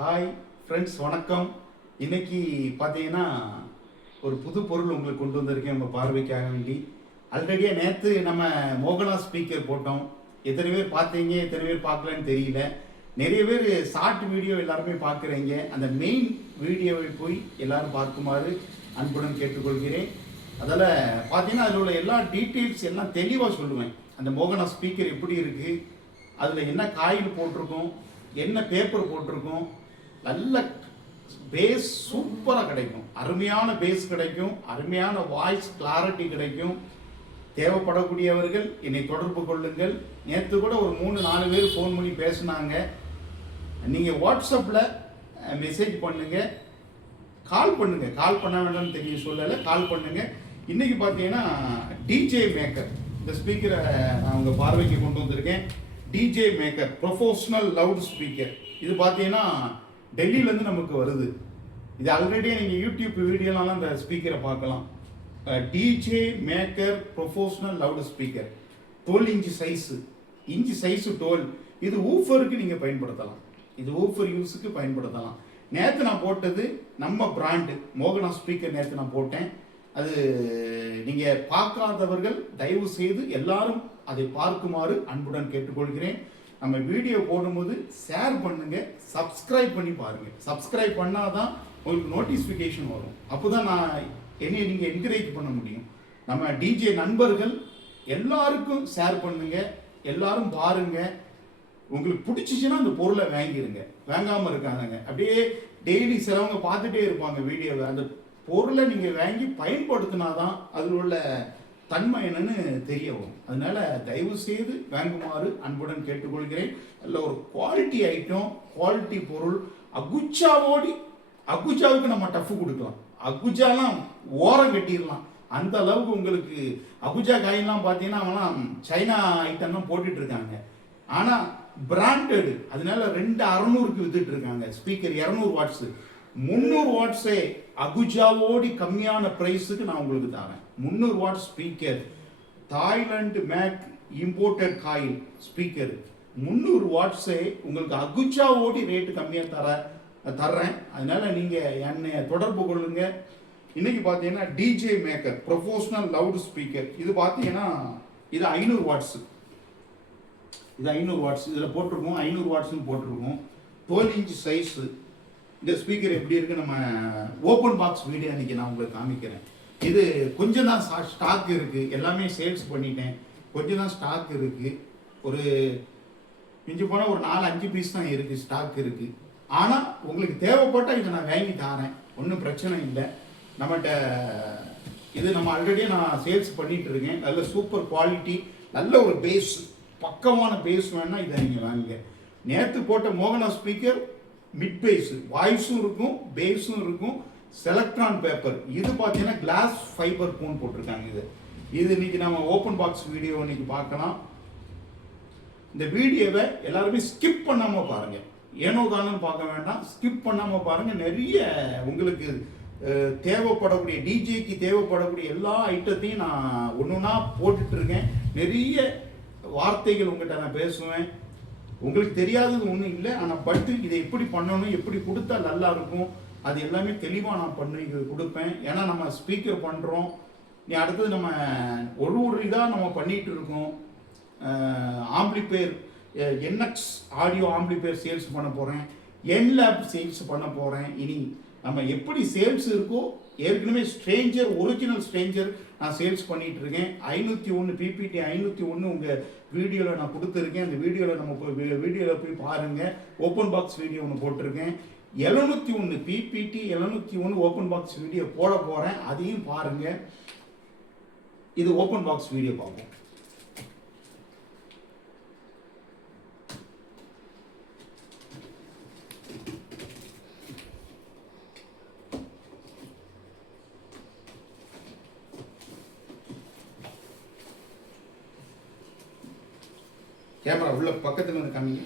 Hi friends, வணக்கம். இன்னைக்கு பார்த்தீங்கன்னா ஒரு புது பொருள் உங்களுக்கு கொண்டு வந்திருக்கேன் உங்கள் பார்வைக்காக வேண்டி. ஆல்ரெடியாக நேற்று நம்ம மோகனா ஸ்பீக்கர் போட்டோம். எத்தனை பேர் பார்த்தீங்க, எத்தனை பேர் பார்க்கலன்னு தெரியல. நிறைய பேர் ஷார்ட் வீடியோ எல்லாருமே பார்க்குறீங்க. அந்த மெயின் வீடியோவை போய் எல்லாரும் பார்க்குமாறு அன்புடன் கேட்டுக்கொள்கிறேன். அதில் பார்த்தீங்கன்னா அதில் உள்ள எல்லா டீட்டெயில்ஸ் எல்லாம் தெளிவாக சொல்லுவேன். அந்த மோகனா ஸ்பீக்கர் எப்படி இருக்குது, அதில் என்ன காயில் போட்டிருக்கோம், என்ன பேப்பர் போட்டிருக்கோம், நல்ல பேஸ் சூப்பராக கிடைக்கும். அருமையான பேஸ் கிடைக்கும், அருமையான வாய்ஸ் கிளாரிட்டி கிடைக்கும். தேவைப்படக்கூடியவர்கள் என்னை தொடர்பு கொள்ளுங்கள். நேற்று கூட ஒரு 3-4 பேர் ஃபோன் பண்ணி பேசினாங்க. நீங்கள் வாட்ஸ்அப்பில் மெசேஜ் பண்ணுங்கள், கால் பண்ணுங்கள். கால் பண்ண வேண்டாம்னு தெரிய சொல்லலை, கால் பண்ணுங்கள். இன்றைக்கி பார்த்தீங்கன்னா டிஜே மேக்கர், இந்த ஸ்பீக்கரை நான் உங்கள் பார்வைக்கு கொண்டு வந்திருக்கேன். DJ maker professional loud speaker. இது பார்த்தீங்கன்னா டெல்லியிலேருந்து நமக்கு வருது. இது ஆல்ரெடி நீங்கள் யூடியூப் வீடியோலாம் அந்த ஸ்பீக்கரை பார்க்கலாம். DJ maker professional loud speaker, 12 inch size, inch size 12. இது ஊஃபருக்கு நீங்கள் பயன்படுத்தலாம், இது ஊஃபர் யூஸுக்கு பயன்படுத்தலாம். நேற்று நான் போட்டது நம்ம பிராண்டு மோகனா ஸ்பீக்கர். நேற்று நான் போட்டேன். அது நீங்கள் பார்க்காதவர்கள் தயவு செய்து எல்லாரும் அதை பார்க்குமாறு அன்புடன் கேட்டுக்கொள்கிறேன். நம்ம வீடியோ போடும்போது ஷேர் பண்ணுங்கள், சப்ஸ்கிரைப் பண்ணி பாருங்கள். சப்ஸ்கிரைப் பண்ணால் தான் உங்களுக்கு நோட்டிஃபிகேஷன் வரும். அப்போ தான் நான் என்னை நீங்கள் என்கரேஜ் பண்ண முடியும். நம்ம டிஜே நண்பர்கள் எல்லாருக்கும் ஷேர் பண்ணுங்கள், எல்லாரும் பாருங்கள். உங்களுக்கு பிடிச்சிச்சின்னா அந்த பொருளை வாங்கிடுங்க, வாங்காமல் இருக்காங்க. அப்படியே டெய்லி சிலவங்க பார்த்துட்டே இருப்பாங்க வீடியோவை. அந்த பொருளை நீங்கள் வாங்கி பயன்படுத்தினா தான் அதில் உள்ள தன்மை என்னன்னு தெரிய வரும். அதனால தயவு செய்து வாங்குமாறு அன்புடன் கேட்டுக்கொள்கிறேன். நல்ல ஒரு குவாலிட்டி ஐட்டம், குவாலிட்டி பொருள். அகுஜாவுக்கு நம்ம டஃப் கொடுக்கலாம், அகுஜாலாம் ஓரம் கட்டிடலாம். அந்த அளவுக்கு உங்களுக்கு அகுஜா காயின்லாம் பார்த்தீங்கன்னா அவங்களாம் சைனா ஐட்டம் தான் போட்டுட்டு இருக்காங்க. ஆனால் பிராண்டடு, அதனால 2600க்கு வித்துட்டு இருக்காங்க. ஸ்பீக்கர் 200 வாட்ஸு, 300 வாட்ஸே அகுஜாவோடி கம்மியான ப்ரைஸுக்கு நான் உங்களுக்கு தரேன். 300 watt speaker, Thailand make imported coil speaker, 300 வாட்ஸே உங்களுக்கு அகுஜாவோடி ரேட்டு கம்மியாக தர்றேன். அதனால நீங்கள் என்னை தொடர்பு கொள்ளுங்க. இன்னைக்கு பார்த்தீங்கன்னா DJ maker professional loud speaker. இது பார்த்தீங்கன்னா இது 500 வாட்ஸு, இது 500 வாட்ஸ் இதில் போட்டிருக்கோம். 500 வாட்ஸ்னு போட்டிருக்கோம். 12 இன்ச்சு சைஸு. இந்த ஸ்பீக்கர் எப்படி இருக்குது, நம்ம ஓப்பன் பாக்ஸ் வீடியோ அன்றைக்கி நான் உங்களுக்கு காமிக்கிறேன். இது கொஞ்சம் தான் ஸ்டாக் இருக்குது, எல்லாமே சேல்ஸ் பண்ணிட்டேன். கொஞ்சம் தான் ஸ்டாக் இருக்குது. ஒரு மிஞ்சி போனால் ஒரு 4-5 பீஸ் தான் இருக்குது, ஸ்டாக் இருக்குது. ஆனால் உங்களுக்கு தேவைப்பட்டால் இதை நான் வாங்கி தரேன், ஒன்றும் பிரச்சனை இல்லை. நம்மகிட்ட இது நம்ம ஆல்ரெடி நான் சேல்ஸ் பண்ணிகிட்டு இருக்கேன். நல்ல சூப்பர் குவாலிட்டி, நல்ல ஒரு பேஸ், பக்கமான பேஸ் வேணால் இதை நீங்கள் வாங்குங்க. நேற்று போட்ட மோகனா ஸ்பீக்கர் மிட் பேஸ், வாய்ஸும் இருக்கும், பேஸும் இருக்கும், செலக்ட்ரான் பேப்பர். இது பார்த்தீங்கன்னா கிளாஸ் ஃபைபர் போன் போட்டிருக்காங்க. இது இன்னைக்கு நம்ம ஓப்பன் பாக்ஸ் வீடியோ இன்னைக்கு பார்க்கலாம். இந்த வீடியோவை எல்லாருமே ஸ்கிப் பண்ணாமல் பாருங்கள், ஏனோ தானு பார்க்க வேண்டாம், ஸ்கிப் பண்ணாமல் பாருங்கள். நிறைய உங்களுக்கு தேவைப்படக்கூடிய டிஜேக்கு தேவைப்படக்கூடிய எல்லா ஐட்டத்தையும் நான் ஒன்றுனா போட்டுட்ருக்கேன். நிறைய வார்த்தைகள் உங்கள்கிட்ட நான் பேசுவேன். உங்களுக்கு தெரியாதது ஒன்றும் இல்லை, ஆனால் பட்டு இதை எப்படி பண்ணணும், எப்படி கொடுத்தா நல்லா இருக்கும், அது எல்லாமே தெளிவாக நான் பண்ணி கொடுப்பேன். ஏன்னா நம்ம ஸ்பீக்கர் பண்ணுறோம், நீ அடுத்தது நம்ம ஒரு இதாக நம்ம பண்ணிகிட்டு இருக்கோம். Amplifier, nx audio amplifier sales பண்ண போகிறேன், என்லேப் சேல்ஸ் பண்ண போகிறேன். இனி நம்ம எப்படி சேல்ஸ் இருக்கோ, ஏற்கனவே ஸ்ட்ரேஞ்சர், ஒரிஜினல் ஸ்ட்ரேஞ்சர் நான் சேல்ஸ் பண்ணிகிட்டு இருக்கேன். 501 பிபிடி 501 உங்கள் வீடியோவில் நான் கொடுத்துருக்கேன். அந்த வீடியோவில் நம்ம வீடியோவில் போய் பாருங்கள். ஓப்பன் பாக்ஸ் வீடியோ ஒன்று போட்டிருக்கேன். 701 பிபிடி 701 ஓப்பன் பாக்ஸ் வீடியோ போட போகிறேன், அதையும் பாருங்கள். இது ஓப்பன் பாக்ஸ் வீடியோ பார்ப்போம். கேமரா உள்ள பக்கத்தில் வந்து காமிங்க.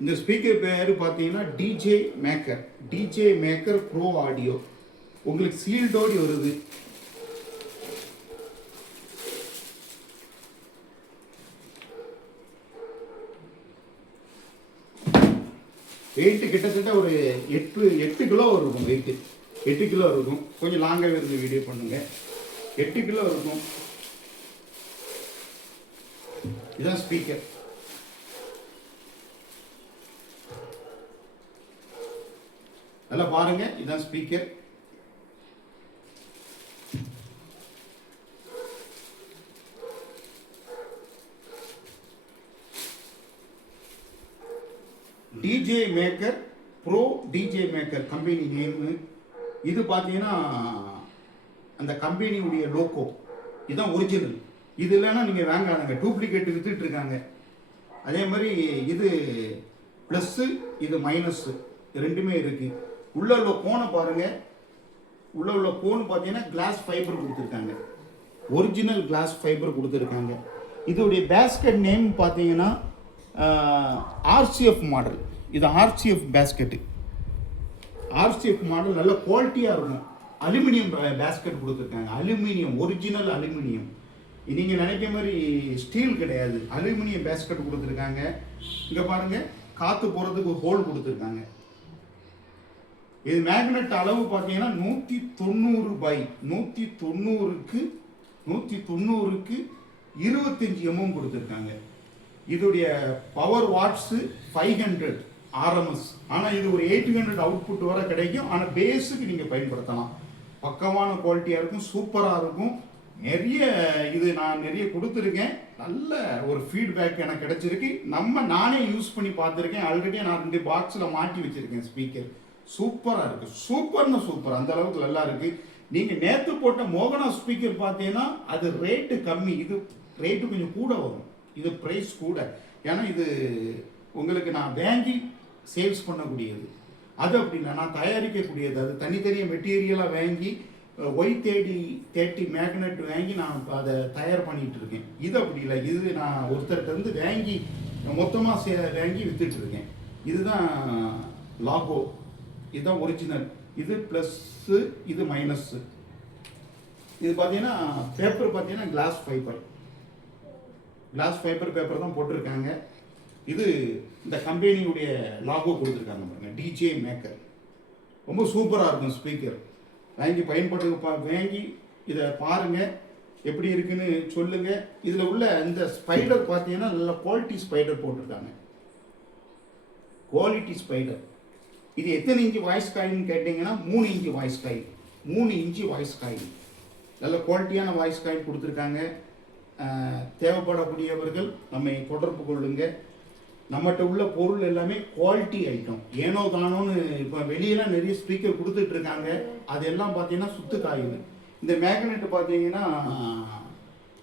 இந்த ஸ்பீக்கர் பேர் பார்த்தீங்கன்னா டிஜே மேக்கர் ப்ரோ ஆடியோ. உங்களுக்கு சீல்டோடி வருது. வெயிட் கிட்டத்தட்ட ஒரு 8 கிலோ இருக்கும். வெயிட் 8 கிலோ இருக்கும். கொஞ்சம் லாங்காகவே இருந்து வீடியோ பண்ணுங்க. 8 கிலோ இருக்கும். இதுதான் ஸ்பீக்கர். நல்லா பாருங்க, இதுதான் speaker. DJ maker bro DJ maker company name. இது பார்த்தீங்கன்னா அந்த கம்பெனியுடைய லோகோ. இதுதான் ஒரிஜினல். இது இல்லைன்னா நீங்கள் வாங்காதங்க, டூப்ளிகேட் வித்துட்டு இருக்காங்க. அதே மாதிரி இது ப்ளஸ்ஸு, இது மைனஸ்ஸு, ரெண்டுமே இருக்குது. உள்ள உள்ள கோனை பாருங்கள். உள்ள உள்ள கோன் பார்த்தீங்கன்னா கிளாஸ் ஃபைபர் கொடுத்துருக்காங்க. ஒரிஜினல் கிளாஸ் ஃபைபர் கொடுத்துருக்காங்க. இதோடைய பேஸ்கெட் நேம் பார்த்தீங்கன்னா ஆர்சிஎஃப் மாடல். இது ஆர்சிஎஃப் பேஸ்கெட்டு. ஆர்சிஎஃப் மாடல் நல்ல குவாலிட்டியாக இருக்கும். அலுமினியம் பேஸ்கெட் கொடுத்துருக்காங்க. Aluminium, original aluminium. நீங்கள் நினைக்கிற மாதிரி ஸ்டீல் கிடையாது. அலுமினியம் பேஸ்கெட் கொடுத்துருக்காங்க. இங்கே பாருங்கள், காற்று போகிறதுக்கு ஒரு ஹோல் கொடுத்துருக்காங்க. இது மேக்னெட் அளவு பார்த்தீங்கன்னா 190 பை 190க்கு 25 mm கொடுத்துருக்காங்க. இதோடைய பவர் வாட்ஸு 500 RMS. ஆனால் இது ஒரு 800 அவுட்புட் வர கிடைக்கும். ஆனால் பேஸுக்கு நீங்கள் பயன்படுத்தலாம். பக்கமான குவாலிட்டியாக இருக்கும், சூப்பராக இருக்கும். நான் நிறைய கொடுத்துருக்கேன். நல்ல ஒரு ஃபீட்பேக் எனக்கு கிடைச்சிருக்கு. நானே யூஸ் பண்ணி பார்த்துருக்கேன். ஆல்ரெடி நான் 2 பாக்ஸில் மாட்டி வச்சுருக்கேன். ஸ்பீக்கர் சூப்பராக இருக்குது. சூப்பர்னு சூப்பர், அந்த அளவுக்கு நல்லா இருக்குது. நீங்கள் நேற்று போட்ட மோகனா ஸ்பீக்கர் பார்த்தீங்கன்னா அது ரேட்டு கம்மி. இது ரேட்டு கொஞ்சம் கூட வரும். இது ப்ரைஸ் கூட. ஏன்னா இது உங்களுக்கு நான் வாங்கி சேல்ஸ் பண்ணக்கூடியது. அது அப்படின்னா நான் தயாரிக்கக்கூடியது. அது தனித்தனியாக மெட்டீரியலாக வாங்கி Y30 மேக்னெட் வாங்கி நான் அதை தயார் பண்ணிகிட்டு இருக்கேன். இது அப்படி இல்லை. இது நான் ஒருத்தர்கிட்ட வாங்கி மொத்தமாக வாங்கி வித்துட்டு இருக்கேன். இதுதான் லாகோ. இதுதான் ஒரிஜினல். இது ப்ளஸ்ஸு, இது மைனஸ்ஸு. இது பார்த்தீங்கன்னா பேப்பர் பார்த்தீங்கன்னா கிளாஸ் ஃபைபர் பேப்பர் தான் போட்டிருக்காங்க. இது இந்த கம்பெனியுடைய லாகோ கொடுத்துருக்காங்க பாருங்க, டிஜே மேக்கர். ரொம்ப சூப்பராக இருக்கும் ஸ்பீக்கர். வாங்கி வாங்கி இதை பாருங்கள், எப்படி இருக்குன்னு சொல்லுங்கள். இதில் உள்ள இந்த ஸ்பைடர் பார்த்தீங்கன்னா நல்ல குவாலிட்டி ஸ்பைடர் போட்டிருக்காங்க. Quality spider. இது எத்தனை இன்ச்சு வாய்ஸ் காயின்னு கேட்டிங்கன்னா 3 inch voice coin. 3 inch voice coin. நல்ல குவாலிட்டியான வாய்ஸ் காயின் கொடுத்துருக்காங்க. தேவைப்படக்கூடியவர்கள் நம்மை தொடர்பு கொள்ளுங்க. நம்மகிட்ட உள்ள பொருள் எல்லாமே குவாலிட்டி ஐட்டம். ஏனோ தானோன்னு இப்போ வெளியெல்லாம் நிறைய ஸ்பீக்கர் கொடுத்துட்ருக்காங்க. அதெல்லாம் பார்த்தீங்கன்னா சுத்து காயுது. இந்த மேக்னெட் பார்த்தீங்கன்னா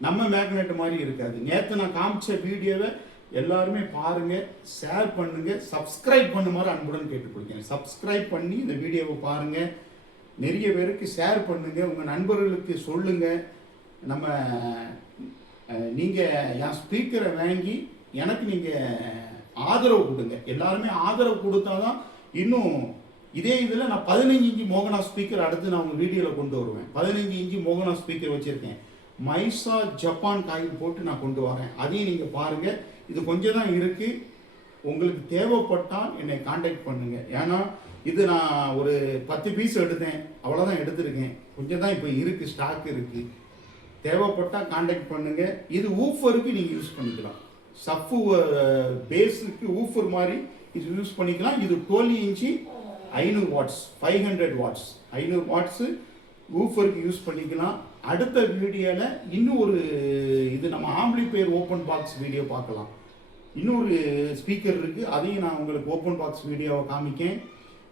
நம்ம மேக்னெட் மாதிரி இருக்காது. நேற்று நான் காமிச்ச வீடியோவை எல்லாருமே பாருங்கள், ஷேர் பண்ணுங்கள், சப்ஸ்கிரைப் பண்ணுமாறு அன்புடன் கேட்டுக்கொள்கிறேன். சப்ஸ்கிரைப் பண்ணி இந்த வீடியோவை பாருங்கள், நிறைய பேருக்கு ஷேர் பண்ணுங்கள், உங்கள் நண்பர்களுக்கு சொல்லுங்கள். நீங்கள் என் ஸ்பீக்கரை வாங்கி எனக்கு நீங்கள் ஆதரவு கொடுங்க. எல்லாருமே ஆதரவு கொடுத்தா தான் இன்னும் இதே இதில் நான் 15 இன்ச்சு மோகனா ஸ்பீக்கர் அடுத்து நான் உங்கள் வீடியோவில் கொண்டு வருவேன். 15 இன்ச்சு மோகனா ஸ்பீக்கர் வச்சுருக்கேன். மைசா ஜப்பான் காயில் போட்டு நான் கொண்டு வரேன். அதையும் நீங்கள் பாருங்கள். இது கொஞ்சம் தான் இருக்குது. உங்களுக்கு தேவைப்பட்டால் என்னை காண்டாக்ட் பண்ணுங்கள். ஏன்னா இது நான் ஒரு 10 பீஸ் எடுத்தேன், அவ்வளோதான் எடுத்திருக்கேன். கொஞ்சம் தான் இப்போ இருக்குது, ஸ்டாக் இருக்குது. தேவைப்பட்டால் காண்டாக்ட் பண்ணுங்கள். இது ஊஃபருக்கு நீங்கள் யூஸ் பண்ணிக்கலாம். சப்பு பேஸுக்கு ஊஃபர் மாதிரி இது யூஸ் பண்ணிக்கலாம். இது 12 இன்ச்சு 500 வாட்ஸ் 500 வாட்ஸ் 500 வாட்ஸு ஊஃபருக்கு யூஸ் பண்ணிக்கலாம். அடுத்த வீடியோவில் இன்னும் ஒரு இது நம்ம ஆம்பிளிஃபையர் ஓப்பன் பாக்ஸ் வீடியோ பார்க்கலாம். இன்னொரு ஸ்பீக்கர் இருக்குது, அதையும் நான் உங்களுக்கு ஓப்பன் பாக்ஸ் வீடியோவை காமிக்கேன்.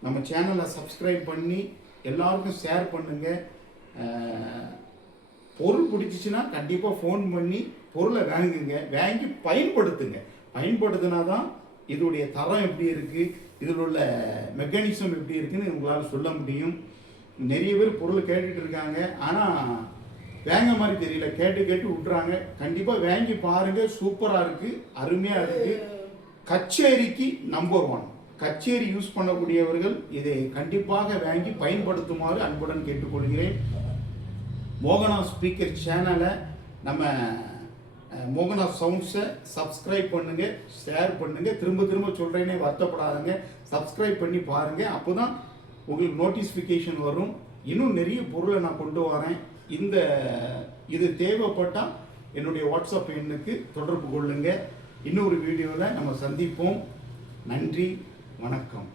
நம்ம சேனலை சப்ஸ்கிரைப் பண்ணி எல்லாருக்கும் ஷேர் பண்ணுங்கள். பொருள் பிடிச்சிச்சின்னா கண்டிப்பாக ஃபோன் பண்ணி பொருளை வாங்குங்க, வாங்கி பயன்படுத்துங்க. பயன்படுத்தினா தான் இதோடைய தரம் எப்படி இருக்குது, இதில் உள்ள மெக்கானிசம் எப்படி இருக்குன்னு உங்களால் சொல்ல முடியும். நிறைய பேர் பொருள் கேட்டுட்டு இருக்காங்க, ஆனால் வாங்க மாதிரி தெரியல, கேட்டு விட்டுறாங்க. கண்டிப்பாக வாங்கி பாருங்கள், சூப்பராக இருக்குது, அருமையாக இருக்குது. கச்சேரிக்கு நம்பர் 1. கச்சேரி யூஸ் பண்ணக்கூடியவர்கள் இதை கண்டிப்பாக வாங்கி பயன்படுத்துமாறு அன்புடன் கேட்டுக்கொள்கிறேன். மோகனா ஸ்பீக்கர் சேனலை நம்ம மோகனா சவுண்ட்ஸை சப்ஸ்கிரைப் பண்ணுங்கள், ஷேர் பண்ணுங்கள். திரும்ப திரும்ப சொல்கிறேனே வருத்தப்படாதுங்க, சப்ஸ்கிரைப் பண்ணி பாருங்கள். அப்போ தான் உங்களுக்கு நோட்டிஃபிகேஷன் வரும். இன்னும் நிறைய பொருளை நான் கொண்டு வரேன். இது தேவைப்பட்டால் என்னுடைய வாட்ஸ்அப் எண்ணுக்கு தொடர்பு கொள்ளுங்கள். இன்னொரு வீடியோவில் நம்ம சந்திப்போம். நன்றி, வணக்கம்.